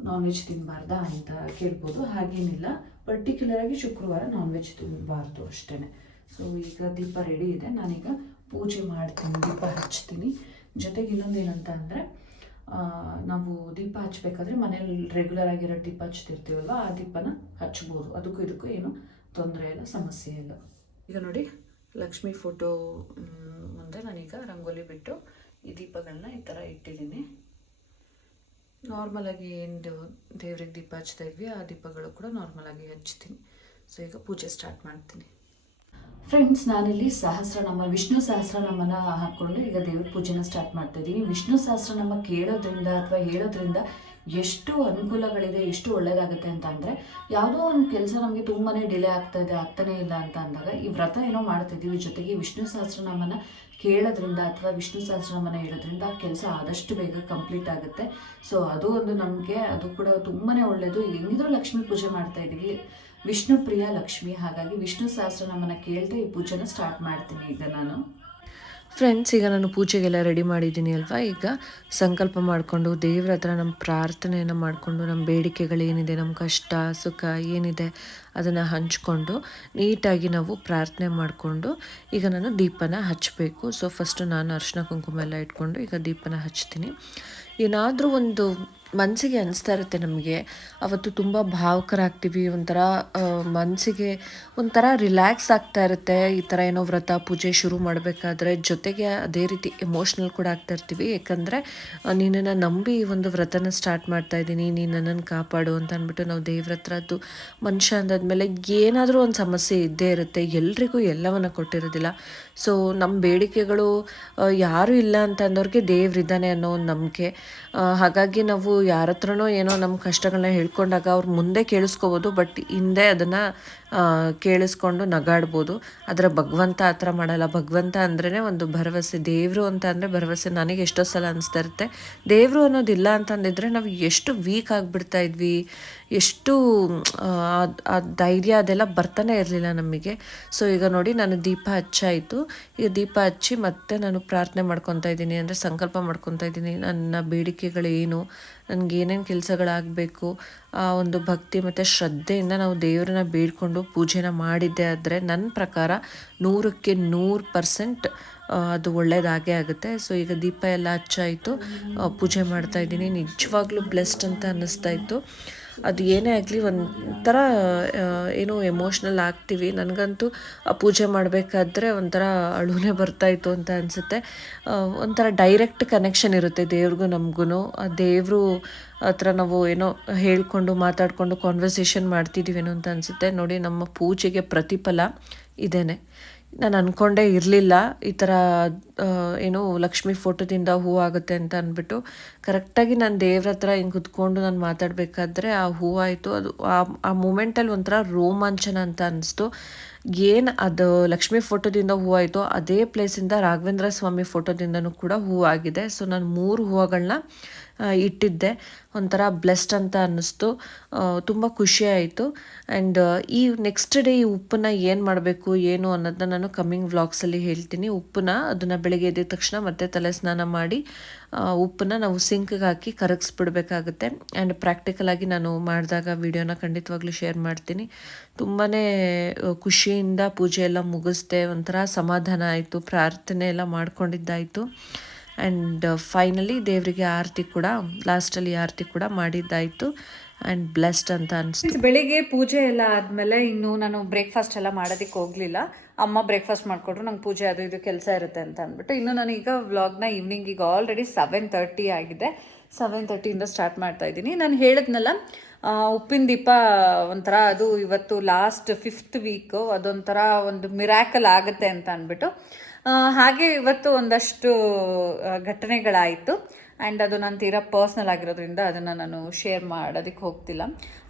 ನಾನ್ ವೆಜ್ ತಿನ್ನಬಾರ್ದಾ ಅಂತ ಕೇಳ್ಬೋದು. ಹಾಗೇನಿಲ್ಲ, ಪರ್ಟಿಕ್ಯುಲರಾಗಿ ಶುಕ್ರವಾರ ನಾನ್ ವೆಜ್ ತಿನ್ನಬಾರ್ದು ಅಷ್ಟೇ. ಸೊ ಈಗ ದೀಪ ರೆಡಿ ಇದೆ, ನಾನೀಗ ಪೂಜೆ ಮಾಡ್ತೀನಿ, ದೀಪ ಹಚ್ತೀನಿ. ಜೊತೆಗೆ ಇನ್ನೊಂದು ಏನಂತ ಅಂದರೆ, ನಾವು ದೀಪ ಹಚ್ಚಬೇಕಾದ್ರೆ ಮನೇಲಿ ರೆಗ್ಯುಲರ್ ಆಗಿರೋ ದೀಪ ಹಚ್ತಿರ್ತೀವಲ್ವ, ಆ ದೀಪನ ಹಚ್ಬೋದು. ಅದಕ್ಕೂ ಇದಕ್ಕೂ ಏನು ತೊಂದರೆ ಇಲ್ಲ, ಸಮಸ್ಯೆ ಇಲ್ಲ. ಈಗ ನೋಡಿ, ಲಕ್ಷ್ಮಿ ಫೋಟೋ ಮುಂದೆ ನಾನೀಗ ರಂಗೋಲಿ ಬಿಟ್ಟು ಈ ದೀಪಗಳನ್ನ ಈ ಥರ ಇಟ್ಟಿದ್ದೀನಿ. ನಾರ್ಮಲಾಗಿ ಏನು ದೇವ್ರಿಗೆ ದೀಪ ಹಚ್ತಾ ಇದ್ವಿ ಆ ದೀಪಗಳು ಕೂಡ ನಾರ್ಮಲಾಗಿ ಹಚ್ತೀನಿ. ಸೊ ಈಗ ಪೂಜೆ ಸ್ಟಾರ್ಟ್ ಮಾಡ್ತೀನಿ. ಫ್ರೆಂಡ್ಸ್, ನಾನಿಲ್ಲಿ ಸಹಸ್ರನಾಮ, ವಿಷ್ಣು ಸಹಸ್ರನಾಮನ ಹಾಕ್ಕೊಂಡು ಈಗ ದೇವ್ರ ಪೂಜೆನ ಸ್ಟಾರ್ಟ್ ಮಾಡ್ತಾ ಇದ್ದೀನಿ. ವಿಷ್ಣು ಸಹಸ್ರನಾಮ ಕೇಳೋದ್ರಿಂದ ಅಥವಾ ಹೇಳೋದ್ರಿಂದ ಎಷ್ಟು ಅನುಕೂಲಗಳಿದೆ, ಎಷ್ಟು ಒಳ್ಳೆಯದಾಗುತ್ತೆ ಅಂತ ಅಂದರೆ, ಯಾವುದೋ ಒಂದು ಕೆಲಸ ನಮಗೆ ತುಂಬಾ ಡಿಲೇ ಆಗ್ತಾನೇ ಇಲ್ಲ ಅಂತ ಅಂದಾಗ ಈ ವ್ರತ ಏನೋ ಮಾಡ್ತಿದ್ದೀವಿ, ಜೊತೆಗೆ ವಿಷ್ಣು ಸಹಸ್ರನಾಮನ ಕೇಳೋದ್ರಿಂದ ಅಥವಾ ವಿಷ್ಣು ಸಹಸ್ರನಾಮನ ಹೇಳೋದ್ರಿಂದ ಆ ಕೆಲಸ ಆದಷ್ಟು ಬೇಗ ಕಂಪ್ಲೀಟ್ ಆಗುತ್ತೆ. ಸೊ ಅದು ಒಂದು ನಮಗೆ, ಅದು ಕೂಡ ತುಂಬಾ ಒಳ್ಳೆಯದು. ಹೆಂಗಿದ್ರೂ ಲಕ್ಷ್ಮೀ ಪೂಜೆ ಮಾಡ್ತಾ ಇದ್ದೀವಿ, ವಿಷ್ಣು ಪ್ರಿಯ ಲಕ್ಷ್ಮಿ, ಹಾಗಾಗಿ ವಿಷ್ಣು ಸಹಸ್ರನಾಮನ ಕೇಳ್ತಾ ಈ ಪೂಜೆನ ಸ್ಟಾರ್ಟ್ ಮಾಡ್ತೀನಿ ಈಗ ನಾನು. ಫ್ರೆಂಡ್ಸ್, ಈಗ ನಾನು ಪೂಜೆಗೆಲ್ಲ ರೆಡಿ ಮಾಡಿದ್ದೀನಿ ಅಲ್ವಾ. ಈಗ ಸಂಕಲ್ಪ ಮಾಡಿಕೊಂಡು ದೇವ್ರ ಹತ್ರ ನಮ್ಮ ಪ್ರಾರ್ಥನೆಯನ್ನು ಮಾಡಿಕೊಂಡು, ನಮ್ಮ ಬೇಡಿಕೆಗಳೇನಿದೆ, ನಮ್ಮ ಕಷ್ಟ ಸುಖ ಏನಿದೆ ಅದನ್ನು ಹಂಚ್ಕೊಂಡು ನೀಟಾಗಿ ನಾವು ಪ್ರಾರ್ಥನೆ ಮಾಡಿಕೊಂಡು ಈಗ ನಾನು ದೀಪನ ಹಚ್ಚಬೇಕು. ಸೊ ಫಸ್ಟು ನಾನು ಅರಿಶಿನ ಕುಂಕುಮ ಎಲ್ಲ ಇಟ್ಕೊಂಡು ಈಗ ದೀಪನ ಹಚ್ತೀನಿ. ಏನಾದರೂ ಒಂದು ಮನಸ್ಸಿಗೆ ಅನಿಸ್ತಾ ಇರುತ್ತೆ ನಮಗೆ, ಅವತ್ತು ತುಂಬ ಭಾವುಕರಾಗ್ತೀವಿ, ಒಂಥರ ಮನಸ್ಸಿಗೆ ಒಂಥರ ರಿಲ್ಯಾಕ್ಸ್ ಆಗ್ತಾ ಇರುತ್ತೆ. ಈ ಥರ ಏನೋ ವ್ರತ ಪೂಜೆ ಶುರು ಮಾಡಬೇಕಾದ್ರೆ ಜೊತೆಗೆ ಅದೇ ರೀತಿ ಎಮೋಷ್ನಲ್ ಕೂಡ ಆಗ್ತಾ ಇರ್ತೀವಿ. ಯಾಕಂದರೆ ನಿನ್ನನ್ನು ನಂಬಿ ಈ ಒಂದು ವ್ರತನ ಸ್ಟಾರ್ಟ್ ಮಾಡ್ತಾ ಇದ್ದೀನಿ, ನೀನು ನನ್ನನ್ನು ಕಾಪಾಡು ಅಂತ ಅಂದ್ಬಿಟ್ಟು ನಾವು ದೇವ್ರ ಹತ್ರದ್ದು ಮನುಷ್ಯ ಅಂದಾದ್ಮೇಲೆ ಏನಾದರೂ ಒಂದು ಸಮಸ್ಯೆ ಇದ್ದೇ ಇರುತ್ತೆ. ಎಲ್ರಿಗೂ ಎಲ್ಲವನ್ನು ಕೊಟ್ಟಿರೋದಿಲ್ಲ. ಸೊ ನಮ್ಮ ಬೇಡಿಕೆಗಳು ಯಾರೂ ಇಲ್ಲ ಅಂತ ಅಂದವ್ರಿಗೆ ದೇವ್ರಿದ್ದಾನೆ ಅನ್ನೋ ಒಂದು ನಂಬಿಕೆ. ಹಾಗಾಗಿ ನಾವು ಯಾರ ಹತ್ರನೋ ಏನೋ ನಮ್ಮ ಕಷ್ಟಗಳನ್ನ ಹೇಳ್ಕೊಂಡಾಗ ಅವ್ರು ಮುಂದೆ ಕೇಳಿಸ್ಕೋಬೋದು, ಬಟ್ ಹಿಂದೆ ಅದನ್ನು ಕೇಳಿಸ್ಕೊಂಡು ನಗಾಡ್ಬೋದು. ಆದರೆ ಭಗವಂತ ಆ ಥರ ಮಾಡಲ್ಲ. ಭಗವಂತ ಅಂದ್ರೇ ಒಂದು ಭರವಸೆ, ದೇವರು ಅಂತ ಅಂದರೆ ಭರವಸೆ. ನನಗೆ ಎಷ್ಟೋ ಸಲ ಅನಿಸ್ತಾ ಇರುತ್ತೆ, ದೇವರು ಅನ್ನೋದಿಲ್ಲ ಅಂತಂದಿದ್ರೆ ನಾವು ಎಷ್ಟು ವೀಕ್ ಆಗಿಬಿಡ್ತಾ ಇದ್ವಿ, ಎಷ್ಟು ಆ ಧೈರ್ಯ ಅದೆಲ್ಲ ಬರ್ತಾನೆ ಇರಲಿಲ್ಲ ನಮಗೆ. ಸೊ ಈಗ ನೋಡಿ, ನಾನು ದೀಪ ಹಚ್ಚಾಯಿತು. ಈಗ ದೀಪ ಹಚ್ಚಿ ಮತ್ತೆ ನಾನು ಪ್ರಾರ್ಥನೆ ಮಾಡ್ಕೊತಾ ಇದ್ದೀನಿ, ಅಂದರೆ ಸಂಕಲ್ಪ ಮಾಡ್ಕೊತಾ ಇದ್ದೀನಿ. ನನ್ನ ಬೇಡಿಕೆಗಳೇನು, ನನಗೇನೇನು ಕೆಲಸಗಳಾಗಬೇಕು, ಆ ಒಂದು ಭಕ್ತಿ ಮತ್ತು ಶ್ರದ್ಧೆಯಿಂದ ನಾವು ದೇವರನ್ನ ಬೇಡ್ಕೊಂಡು ಪೂಜೆನ ಮಾಡಿದ್ದೆ ಆದರೆ ನನ್ನ ಪ್ರಕಾರ 100ಕ್ಕೆ 100% ಅದು ಒಳ್ಳೆಯದಾಗೇ ಆಗುತ್ತೆ. ಸೊ ಈಗ ದೀಪ ಎಲ್ಲ ಹಚ್ಚಾಯಿತು, ಪೂಜೆ ಮಾಡ್ತಾಯಿದ್ದೀನಿ. ನಿಜವಾಗ್ಲೂ ಬ್ಲೆಸ್ಡ್ ಅಂತ ಅನ್ನಿಸ್ತಾ ಇತ್ತು. ಅದು ಏನೇ ಆಗಲಿ ಒಂಥರ ಏನೋ ಎಮೋಷ್ನಲ್ ಆಗ್ತೀವಿ. ನನಗಂತೂ ಆ ಪೂಜೆ ಮಾಡಬೇಕಾದ್ರೆ ಒಂಥರ ಅಳುನೇ ಬರ್ತಾಯಿತ್ತು ಅಂತ ಅನಿಸುತ್ತೆ. ಒಂಥರ ಡೈರೆಕ್ಟ್ ಕನೆಕ್ಷನ್ ಇರುತ್ತೆ ದೇವ್ರಿಗೂ ನಮಗೂ. ಆ ದೇವರು ಹತ್ರ ನಾವು ಏನೋ ಹೇಳ್ಕೊಂಡು ಮಾತಾಡಿಕೊಂಡು ಕಾನ್ವರ್ಸೇಷನ್ ಮಾಡ್ತಿದ್ದೀವೇನೋ ಅಂತ ಅನಿಸುತ್ತೆ. ನೋಡಿ, ನಮ್ಮ ಪೂಜೆಗೆ ಪ್ರತಿಫಲ ಇದೇನೆ. ನಾನು ಅಂದ್ಕೊಂಡೇ ಇರಲಿಲ್ಲ ಈ ಥರ ಏನು ಲಕ್ಷ್ಮಿ ಫೋಟೋದಿಂದ ಹೂವು ಆಗುತ್ತೆ ಅಂತ ಅಂದ್ಬಿಟ್ಟು. ಕರೆಕ್ಟಾಗಿ ನಾನು ದೇವ್ರ ಹತ್ರ ಹಿಂಗೆ ಕುತ್ಕೊಂಡು ನಾನು ಮಾತಾಡಬೇಕಾದ್ರೆ ಆ ಹೂವಾಯಿತು. ಅದು ಆ ಮೂಮೆಂಟಲ್ಲಿ ಒಂಥರ ರೋಮಾಂಚನ ಅಂತ ಅನ್ನಿಸ್ತು. ಏನು ಅದು ಲಕ್ಷ್ಮಿ ಫೋಟೋದಿಂದ ಹೂವಾಯಿತು, ಅದೇ ಪ್ಲೇಸಿಂದ ರಾಘವೇಂದ್ರ ಸ್ವಾಮಿ ಫೋಟೋದಿಂದನೂ ಕೂಡ ಹೂವಾಗಿದೆ. ಸೊ ನಾನು 3 ಹೂವುಗಳನ್ನ ಇಟ್ಟಿದ್ದೆ. ಒಂಥರ ಬ್ಲೆಸ್ಡ್ ಅಂತ ಅನ್ನಿಸ್ತು, ತುಂಬ ಖುಷಿ ಆಯಿತು. ಆ್ಯಂಡ್ ಈ ನೆಕ್ಸ್ಟ್ ಡೇ ಈ ಉಪ್ಪನ್ನ ಏನು ಮಾಡಬೇಕು ಏನು ಅನ್ನೋದನ್ನ ನಾನು ಕಮ್ಮಿಂಗ್ ವ್ಲಾಗ್ಸಲ್ಲಿ ಹೇಳ್ತೀನಿ. ಅದನ್ನು ಬೆಳಗ್ಗೆ ಎದ್ದ ತಕ್ಷಣ ಮತ್ತೆ ತಲೆ ಸ್ನಾನ ಮಾಡಿ ಉಪ್ಪನ್ನ ನಾವು ಸಿಂಕ್ಗೆ ಹಾಕಿ ಕರಗಿಸ್ಬಿಡ್ಬೇಕಾಗುತ್ತೆ. ಆ್ಯಂಡ್ ಪ್ರಾಕ್ಟಿಕಲಾಗಿ ನಾನು ಮಾಡಿದಾಗ ವಿಡಿಯೋನ ಖಂಡಿತವಾಗ್ಲೂ ಶೇರ್ ಮಾಡ್ತೀನಿ. ತುಂಬಾ ಖುಷಿಯಿಂದ ಪೂಜೆ ಎಲ್ಲ ಮುಗಿಸ್ದೆ, ಒಂಥರ ಸಮಾಧಾನ ಆಯಿತು, ಪ್ರಾರ್ಥನೆ ಎಲ್ಲ ಮಾಡ್ಕೊಂಡಿದ್ದಾಯಿತು. ಆ್ಯಂಡ್ ಫೈನಲಿ ದೇವರಿಗೆ ಆರತಿ ಕೂಡ, ಲಾಸ್ಟಲ್ಲಿ ಆರತಿ ಕೂಡ ಮಾಡಿದ್ದಾಯಿತು. ಆ್ಯಂಡ್ ಬ್ಲೆಸ್ಡ್ ಅಂತ ಅನಿಸ್ತು. ಬೆಳಿಗ್ಗೆ ಪೂಜೆ ಎಲ್ಲ ಆದಮೇಲೆ ಇನ್ನು ನಾನು ಬ್ರೇಕ್ಫಾಸ್ಟ್ ಎಲ್ಲ ಮಾಡೋದಕ್ಕೆ ಹೋಗಲಿಲ್ಲ. ಅಮ್ಮ ಬ್ರೇಕ್ಫಾಸ್ಟ್ ಮಾಡಿಕೊಟ್ರು, ನಂಗೆ ಪೂಜೆ ಅದು ಇದು ಕೆಲಸ ಇರುತ್ತೆ ಅಂತ ಅಂದ್ಬಿಟ್ಟು. ಇನ್ನು ನಾನೀಗ ವ್ಲಾಗ್ನ ಈವ್ನಿಂಗ್, ಈಗ ಆಲ್ರೆಡಿ 7:30 ಆಗಿದೆ. 7:30 ಸ್ಟಾರ್ಟ್ ಮಾಡ್ತಾ ಇದ್ದೀನಿ. ನಾನು ಹೇಳಿದ್ನಲ್ಲ, ಉಪ್ಪಿನ ದೀಪ ಒಂಥರ ಅದು ಇವತ್ತು ಲಾಸ್ಟ್ 5th ವೀಕು, ಅದೊಂಥರ ಒಂದು ಮಿರಾಕಲ್ ಆಗುತ್ತೆ ಅಂತ ಅಂದ್ಬಿಟ್ಟು. ಹಾಗೆ ಇವತ್ತು ಒಂದಷ್ಟು ಘಟನೆಗಳಾಯಿತು. ಆ್ಯಂಡ್ ಅದು ನಾನು ತೀರಾ ಪರ್ಸ್ನಲ್ ಆಗಿರೋದ್ರಿಂದ ಅದನ್ನು ನಾನು ಶೇರ್ ಮಾಡೋದಕ್ಕೆ ಹೋಗ್ತಿಲ್ಲ.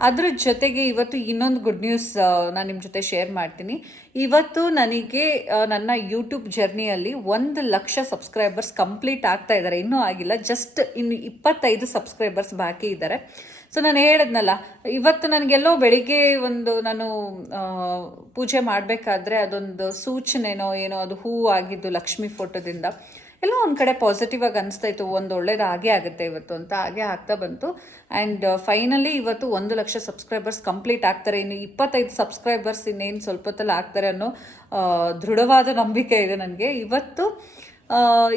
ಅದ್ರ ಜೊತೆಗೆ ಇವತ್ತು ಇನ್ನೊಂದು ಗುಡ್ ನ್ಯೂಸ್ ನಾನು ನಿಮ್ಮ ಜೊತೆ ಶೇರ್ ಮಾಡ್ತೀನಿ. ಇವತ್ತು ನನಗೆ ನನ್ನ ಯೂಟ್ಯೂಬ್ ಜರ್ನಿಯಲ್ಲಿ 1,00,000 ಸಬ್ಸ್ಕ್ರೈಬರ್ಸ್ ಕಂಪ್ಲೀಟ್ ಆಗ್ತಾ ಇದ್ದಾರೆ. ಇನ್ನೂ ಆಗಿಲ್ಲ, ಜಸ್ಟ್ ಇನ್ನು 25 ಸಬ್ಸ್ಕ್ರೈಬರ್ಸ್ ಬಾಕಿ ಇದ್ದಾರೆ. ಸೊ ನಾನು ಹೇಳಿದ್ನಲ್ಲ, ಇವತ್ತು ನನಗೆಲ್ಲೋ ಬೆಳಿಗ್ಗೆ ಒಂದು ನಾನು ಪೂಜೆ ಮಾಡಬೇಕಾದ್ರೆ ಅದೊಂದು ಸೂಚನೆನೋ ಏನೋ, ಅದು ಹೂವು ಆಗಿದ್ದು ಲಕ್ಷ್ಮಿ ಫೋಟೋದಿಂದ ಎಲ್ಲೋ ಒಂದು ಕಡೆ ಪಾಸಿಟಿವ್ ಆಗಿ ಅನಿಸ್ತಾ ಇತ್ತು, ಒಂದು ಒಳ್ಳೇದು ಆಗೇ ಆಗುತ್ತೆ ಇವತ್ತು ಅಂತ. ಹಾಗೆ ಆಗ್ತಾ ಬಂತು. ಆ್ಯಂಡ್ ಫೈನಲಿ ಇವತ್ತು 1 ಲಕ್ಷ ಸಬ್ಸ್ಕ್ರೈಬರ್ಸ್ ಕಂಪ್ಲೀಟ್ ಆಗ್ತಾರೆ. ಇನ್ನು 25 ಸಬ್ಸ್ಕ್ರೈಬರ್ಸ್ ಇನ್ನೇನು ಸ್ವಲ್ಪ ಹೊತ್ತಲ್ಲಿ ಆಗ್ತಾರೆ ಅನ್ನೋ ದೃಢವಾದ ನಂಬಿಕೆ ಇದೆ ನನಗೆ. ಇವತ್ತು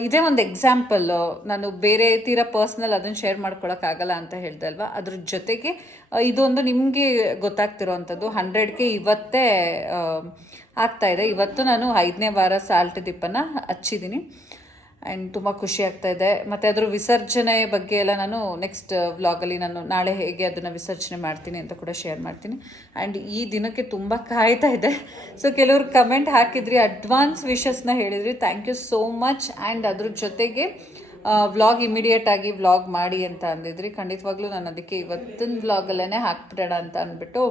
ಇದೇ ಒಂದು ಎಕ್ಸಾಂಪಲ್. ನಾನು ಬೇರೆ ತೀರಾ ಪರ್ಸ್ನಲ್ ಅದನ್ನು ಶೇರ್ ಮಾಡ್ಕೊಳಕ್ಕಾಗಲ್ಲ ಅಂತ ಹೇಳ್ದೆ ಅಲ್ವಾ, ಅದ್ರ ಜೊತೆಗೆ ಇದೊಂದು ನಿಮಗೆ ಗೊತ್ತಾಗ್ತಿರೋ ಅಂಥದ್ದು 100K ಇವತ್ತೇ ಆಗ್ತಾ ಇದೆ. ಇವತ್ತು ನಾನು 5ನೇ ವಾರ ಸಾಲ್ಟ್ ದೀಪನ ಹಚ್ಚಿದ್ದೀನಿ ಆ್ಯಂಡ್ ತುಂಬ ಖುಷಿ ಆಗ್ತಾ ಇದೆ. ಮತ್ತು ಅದ್ರ ವಿಸರ್ಜನೆ ಬಗ್ಗೆ ಎಲ್ಲ ನಾನು ನೆಕ್ಸ್ಟ್ ವ್ಲಾಗಲ್ಲಿ ನಾನು ನಾಳೆ ಹೇಗೆ ಅದನ್ನು ವಿಸರ್ಜನೆ ಮಾಡ್ತೀನಿ ಅಂತ ಕೂಡ ಶೇರ್ ಮಾಡ್ತೀನಿ. ಆ್ಯಂಡ್ ಈ ದಿನಕ್ಕೆ ತುಂಬ ಕಾಯ್ತಾ ಇದೆ. ಸೊ ಕೆಲವರು ಕಮೆಂಟ್ ಹಾಕಿದ್ರಿ, ಅಡ್ವಾನ್ಸ್ ವಿಶಸ್ನ ಹೇಳಿದ್ರಿ, thank you so much. And ಅದ್ರ ಜೊತೆಗೆ ವ್ಲಾಗ್ ಇಮಿಡಿಯೇಟಾಗಿ ವ್ಲಾಗ್ ಮಾಡಿ ಅಂತ ಅಂದಿದ್ರಿ. ಖಂಡಿತವಾಗ್ಲೂ ನಾನು ಅದಕ್ಕೆ ಇವತ್ತಿನ ವ್ಲಾಗಲ್ಲೇ ಹಾಕ್ಬಿಡೋಣ ಅಂತ ಅಂದ್ಬಿಟ್ಟು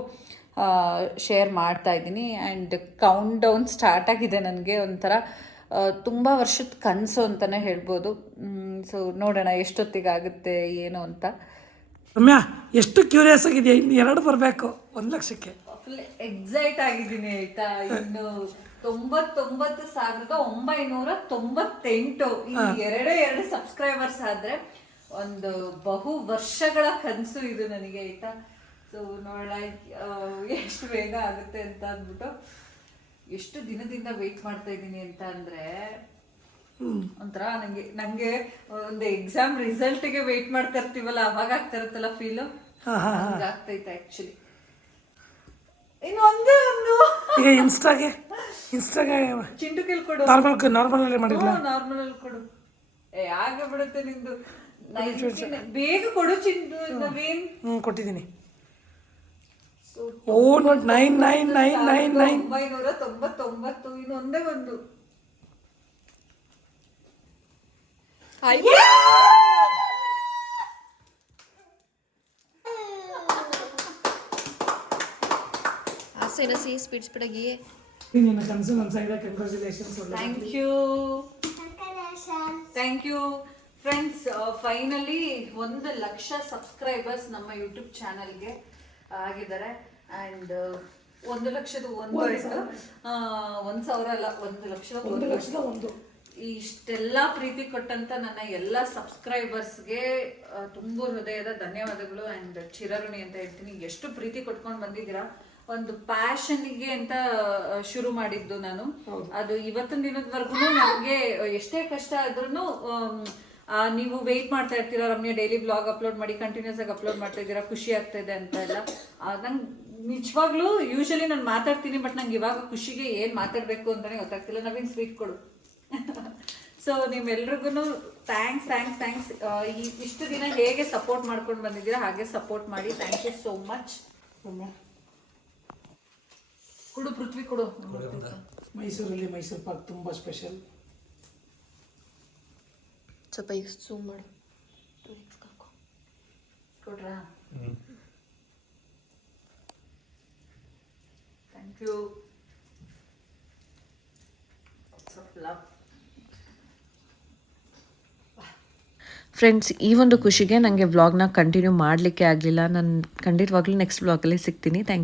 ಶೇರ್ ಮಾಡ್ತಾ ಇದ್ದೀನಿ. ಆ್ಯಂಡ್ ಕೌಂಟ್ ಡೌನ್ ಸ್ಟಾರ್ಟ್ ಆಗಿದೆ. ನನಗೆ ಒಂಥರ ತುಂಬ ವರ್ಷದ ಕನಸು ಅಂತಲೇ ಹೇಳ್ಬೋದು. ಸೊ ನೋಡೋಣ ಎಷ್ಟೊತ್ತಿಗಾಗುತ್ತೆ ಏನು ಅಂತ. ರಮ್ಯಾ, ಎಷ್ಟು ಕ್ಯೂರಿಯಸ್ ಆಗಿದೆಯಾ? ಇನ್ನು 2 ಬರಬೇಕು 1 ಲಕ್ಷಕ್ಕೆ. ಫುಲ್ ಎಕ್ಸೈಟ್ ಆಗಿದ್ದೀನಿ ಆಯ್ತಾ. ಇನ್ನು 99,998 ಈ ಎರಡು ಸಬ್ಸ್ಕ್ರೈಬರ್ಸ್ ಆದ್ರೆ ಒಂದು ಬಹು ವರ್ಷಗಳ ಕನಸು ಇದು ನನಗೆ ಆಯ್ತಾ. ಸೊ ನೋಡೋಣ ಎಷ್ಟು ಬೇಗ ಆಗುತ್ತೆ ಅಂತ ಅಂದ್ಬಿಟ್ಟು. ಎಷ್ಟು ದಿನದಿಂದ ವೆಯ್ಟ್ ಮಾಡ್ತಾ ಇದ್ದೀನಿ ಅಂತ ಅಂದ್ರೆ ಒಂಥರ ನಂಗೆ ಒಂದು ಎಕ್ಸಾಮ್ ರಿಸಲ್ಟ್ಗೆ ವೆಯ್ಟ್ ಮಾಡ್ತಾ ಇರ್ತೀವಲ್ಲ, ಅವಾಗ ಆಗ್ತಾ ಇರುತ್ತಲ್ಲ ಫೀಲು, ಆಗ್ತೈತೆ ಆಕ್ಚುಲಿ. ಇನ್ನು ಒಂದೇ ಒಂದು ಈಗ ಇನ್ಸ್ಟಾಗೆ ಚಿಂಟು ಕೇಳ್ಕೊಡು, ನಾರ್ಮಲ್ ಅಲ್ಲಿ ಮಾಡಿಲ್ಲ, ನಾರ್ಮಲ್ ಅಲ್ಲಿ ಕೊಡು. ಆಗ ಬಿಡುತ್ತೆ ನಿಂದು, ಬೇಗ ಕೊಡು ಚಿಂಟು. ನವೀನ್ ಕೊಟ್ಟಿದ್ದೀನಿ. 99999. ಇನ್ನು ಒಂದೇ ಒಂದು. Thank you friends. Finally 1 lakh subscribers ನಮ್ಮ ಯೂಟ್ಯೂಬ್ ಚಾನಲ್ಗೆ ಆಗಿದ್ದಾರೆ. ಆ್ಯಂಡ್ 1 ಲಕ್ಷದ 1 ಆಯಿತು, 1,000 ಅಲ್ಲ, 1 ಲಕ್ಷದ 1. ಇಷ್ಟೆಲ್ಲ ಪ್ರೀತಿ ಕೊಟ್ಟಂತ ನನ್ನ ಎಲ್ಲ ಸಬ್ಸ್ಕ್ರೈಬರ್ಸ್ಗೆ ತುಂಬ ಹೃದಯದ ಧನ್ಯವಾದಗಳು ಆ್ಯಂಡ್ ಚಿರಋಣಿ ಅಂತ ಹೇಳ್ತೀನಿ. ಎಷ್ಟು ಪ್ರೀತಿ ಕೊಟ್ಕೊಂಡು ಬಂದಿದ್ದೀರಾ. ಒಂದು ಪ್ಯಾಷನ್ಗೆ ಅಂತ ಶುರು ಮಾಡಿದ್ದು ನಾನು, ಅದು ಇವತ್ತಿನ ದಿನದವರೆಗೂ ನನಗೆ ಎಷ್ಟೇ ಕಷ್ಟ ಆದ್ರೂ ನೀವು ವೆಯ್ಟ್ ಮಾಡ್ತಾ ಇರ್ತೀರಾ, ರಮ್ಯಾ ಡೈಲಿ ಬ್ಲಾಗ್ ಅಪ್ಲೋಡ್ ಮಾಡಿ ಕಂಟಿನ್ಯೂಸ್ ಆಗಿ ಅಪ್ಲೋಡ್ ಮಾಡ್ತಾ ಇದ್ದೀರಾ, ಖುಷಿ ಆಗ್ತಾ ಇದೆ ಅಂತ ಎಲ್ಲ. ನಂಗೆ ನಿಜವಾಗ್ಲೂ ಯೂಶಲಿ ನಾನು ಮಾತಾಡ್ತೀನಿ, ಬಟ್ ನಂಗೆ ಇವಾಗ ಖುಷಿಗೆ ಏನು ಮಾತಾಡಬೇಕು ಅಂತಲೇ ಗೊತ್ತಾಗ್ತಿಲ್ಲ. ನವೀನ್ ಸ್ವೀಟ್ ಕೊಡು. ಸೊ ನಿಮ್ಮೆಲ್ರಿಗೂ ಥ್ಯಾಂಕ್ಸ್. ಇಷ್ಟು ದಿನ ಹೇಗೆ ಸಪೋರ್ಟ್ ಮಾಡ್ಕೊಂಡು ಬಂದಿದ್ದೀರಾ ಹಾಗೆ ಸಪೋರ್ಟ್ ಮಾಡಿ. Thank you so much. ಕೊಡು ಪೃಥ್ವಿ, ಕೊಡು. ಮೈಸೂರಲ್ಲಿ ಮೈಸೂರು ಪಾಕ್ ತುಂಬ ಸ್ಪೆಷಲ್. ಸ್ವಲ್ಪ ಈಗ ಝೂಮ್ ಮಾಡು. ಕೊಡ್ರಾ? Thank you. ಫ್ರೆಂಡ್ಸ್, ಈ ಒಂದು ಖುಷಿಗೆ ನನಗೆ ವ್ಲಾಗ್ನ ಕಂಟಿನ್ಯೂ ಮಾಡಲಿಕ್ಕೆ ಆಗಲಿಲ್ಲ. ನಾನು ಖಂಡಿತವಾಗ್ಲೂ ನೆಕ್ಸ್ಟ್ ವ್ಲಾಗಲ್ಲಿ ಸಿಗ್ತೀನಿ. Thank you.